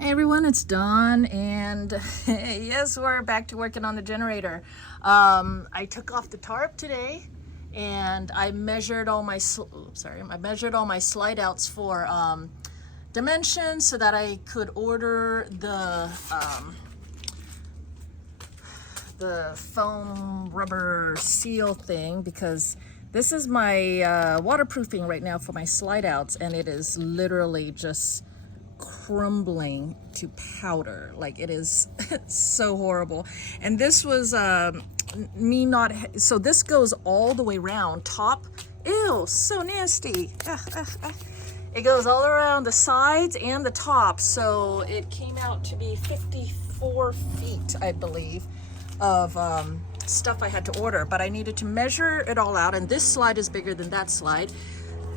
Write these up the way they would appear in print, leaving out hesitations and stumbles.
Hey everyone, it's Dawn, and yes, we're back to working on the generator. I took off the tarp today, and I measured all my slide outs for dimensions so that I could order the foam rubber seal thing, because this is my waterproofing right now for my slide outs, and it is literally just crumbling to powder. Like, it is so horrible. And this was me not so this goes all the way around top. Ew, so nasty. It goes all around the sides and the top, so it came out to be 54 feet, I believe, of stuff I had to order. But I needed to measure it all out, and this slide is bigger than that slide,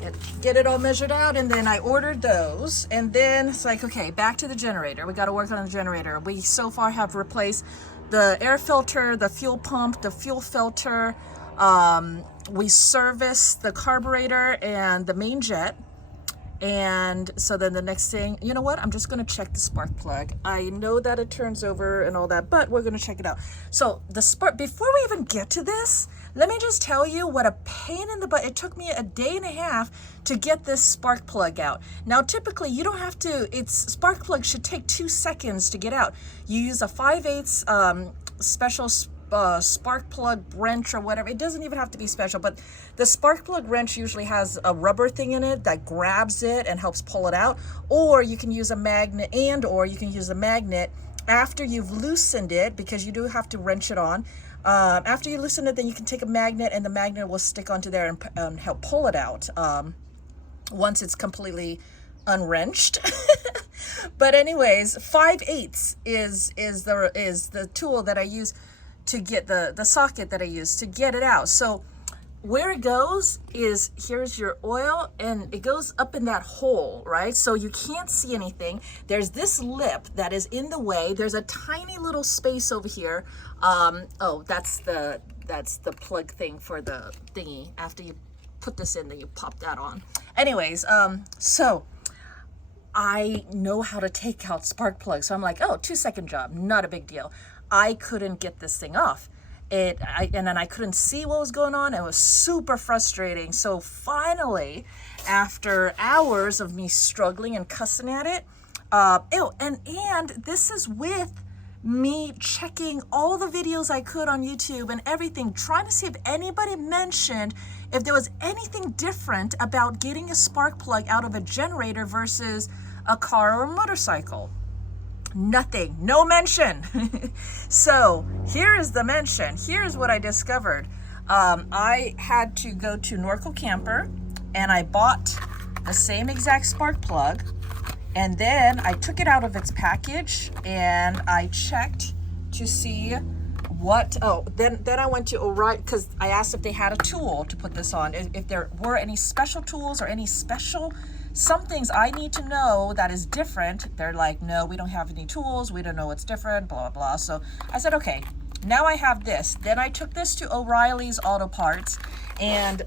and get it all measured out. And then I ordered those, and then it's like, okay, back to the generator. We got to work on the generator. We so far have replaced the air filter, the fuel pump, the fuel filter. We serviced the carburetor and the main jet. And so then the next thing, you know what? I'm just going to check the spark plug. I know that it turns over and all that, but we're going to check it out. So the spark, before we even get to this, let me just tell you what a pain in the butt. It took me a day and a half to get this spark plug out. Now, typically you don't have to, spark plug should take 2 seconds to get out. You use a 5/8 special spark plug wrench or whatever. It doesn't even have to be special, but the spark plug wrench usually has a rubber thing in it that grabs it and helps pull it out. Or you can use a magnet, after you've loosened it, because you do have to wrench it on. After you loosen it, then you can take a magnet, and the magnet will stick onto there and help pull it out once it's completely unwrenched. But anyways, 5/8 is the tool that I use to get the socket that I use to get it out. So where it goes is, here's your oil, and it goes up in that hole, right? So you can't see anything. There's this lip that is in the way. There's a tiny little space over here. Oh, that's the plug thing for the thingy. After you put this in, then you pop that on. Anyways, so I know how to take out spark plugs. So I'm like, oh, 2-second job, not a big deal. I couldn't get this thing off. And then I couldn't see what was going on. It was super frustrating. So finally, after hours of me struggling and cussing at it, and this is with me checking all the videos I could on YouTube and everything, trying to see if anybody mentioned if there was anything different about getting a spark plug out of a generator versus a car or a motorcycle. Nothing, no mention. So here is the mention. Here's what I discovered. I had to go to Norco Camper, and I bought the same exact spark plug, and then I took it out of its package and I checked to see what, then I went to O'Reilly, because I asked if they had a tool to put this on, if there were any special tools or any special some things I need to know that is different. They're like, no, we don't have any tools. We don't know what's different, blah, blah, blah. So I said, okay, now I have this. Then I took this to O'Reilly's Auto Parts, and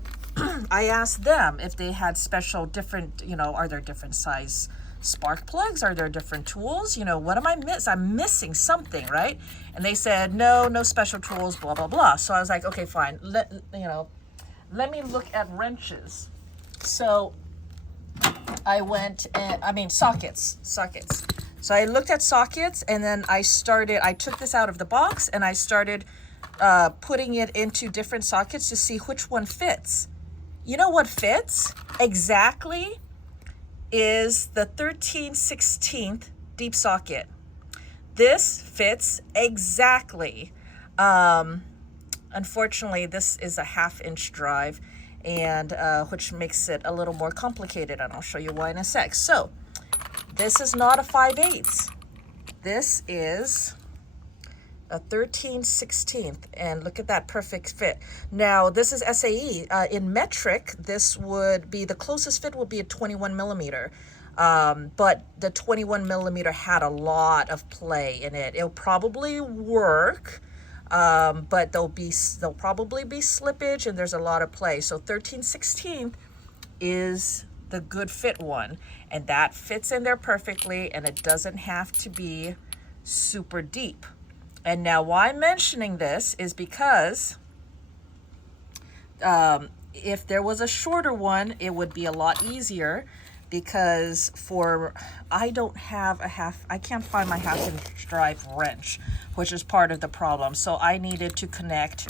I asked them if they had special different, are there different size spark plugs? Are there different tools? What am I miss? I'm missing something, right? And they said, no special tools, blah, blah, blah. So I was like, okay, fine. Let me look at wrenches. So I went, sockets. So I looked at sockets, and then I took this out of the box, and I started putting it into different sockets to see which one fits. You know what fits exactly is the 13/16 deep socket. This fits exactly. Unfortunately, this is a 1/2-inch drive, and which makes it a little more complicated, and I'll show you why in a sec. So this is not a 5/8. This is a 13/16, and look at that perfect fit. Now this is SAE. In metric, this would be, the closest fit would be a 21 millimeter. But the 21 millimeter had a lot of play in it. It'll probably work, but there'll probably be slippage, and there's a lot of play. So 13/16 is the good fit one, and that fits in there perfectly, and it doesn't have to be super deep. And now why I'm mentioning this is because if there was a shorter one, it would be a lot easier, because I can't find my 1/2 inch drive wrench, which is part of the problem. So I needed to connect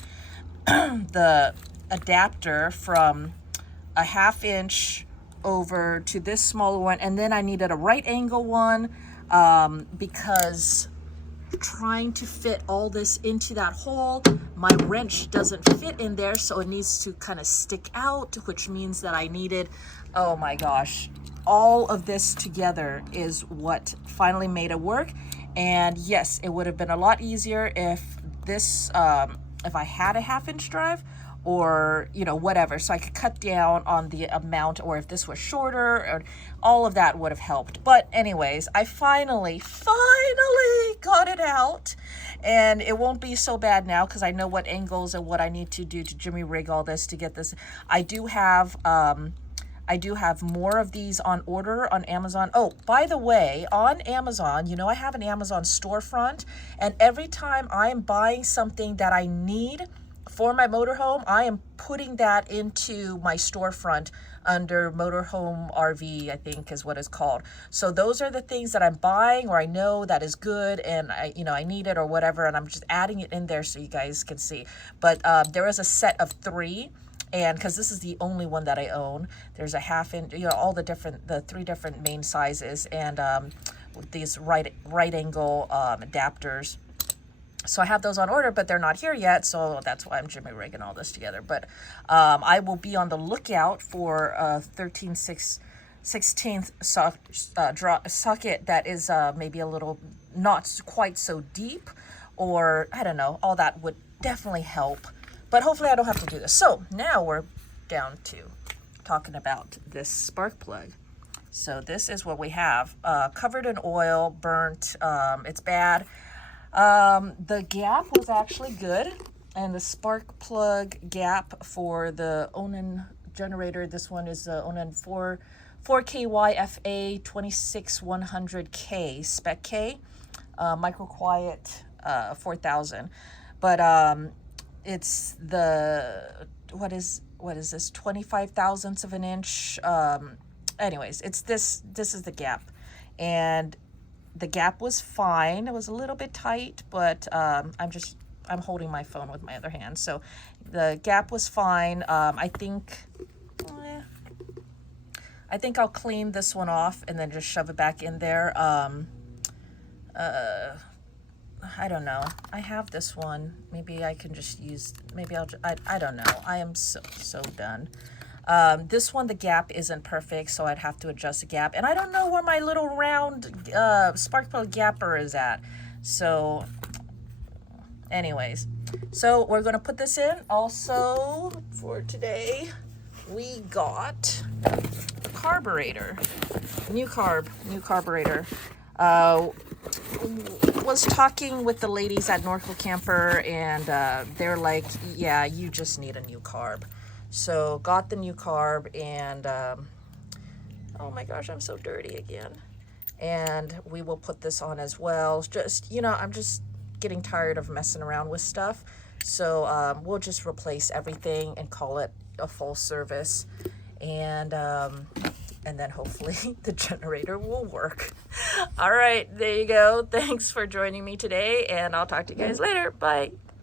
the adapter from a 1/2 inch over to this smaller one, and then I needed a right angle one, because trying to fit all this into that hole, my wrench doesn't fit in there, so it needs to kind of stick out, which means that I needed, oh my gosh, all of this together is what finally made it work. And yes, it would have been a lot easier if if I had a 1/2 inch drive, or whatever, so I could cut down on the amount, or if this was shorter, or all of that would have helped. But anyways, I finally got it out, and it won't be so bad now, because I know what angles and what I need to do to jimmy rig all this to get this. I do have more of these on order on Amazon. Oh, by the way, on Amazon, I have an Amazon storefront, and every time I am buying something that I need for my motorhome, I am putting that into my storefront under motorhome RV, I think is what it's called. So those are the things that I'm buying, or I know that is good, and I need it or whatever, and I'm just adding it in there so you guys can see. But there is a set of 3, and because this is the only one that I own, there's a 1/2 inch, the 3 different main sizes, and these right angle adapters. So I have those on order, but they're not here yet, so that's why I'm jimmy rigging all this together. But I will be on the lookout for a 13/16 socket that is maybe a little not quite so deep, or I don't know. All that would definitely help. But hopefully I don't have to do this. So now we're down to talking about this spark plug. So this is what we have. Covered in oil, burnt, it's bad. The gap was actually good, and the spark plug gap for the Onan generator, this one is the Onan 4KYFA 26100K Spec K, Microquiet 4000. But it's the, what is this, 25 thousandths of an inch. Anyways, it's this is the gap, and the gap was fine. It was a little bit tight, but I'm holding my phone with my other hand, so the gap was fine. I think I'll clean this one off and then just shove it back in there. I don't know. I have this one. Maybe I can just use. Maybe I don't know. I am so done. This one, the gap isn't perfect, so I'd have to adjust the gap. And I don't know where my little round spark plug gapper is at. So, anyways. So, we're going to put this in. Also, for today, we got a carburetor. New carburetor. Was talking with the ladies at Norco Camper, and they're like, yeah, you just need a new carb. So got the new carb, and oh my gosh, I'm so dirty again. And we will put this on as well. Just, I'm just getting tired of messing around with stuff. So we'll just replace everything and call it a full service. And then hopefully the generator will work. All right, there you go. Thanks for joining me today, and I'll talk to you guys later. Bye.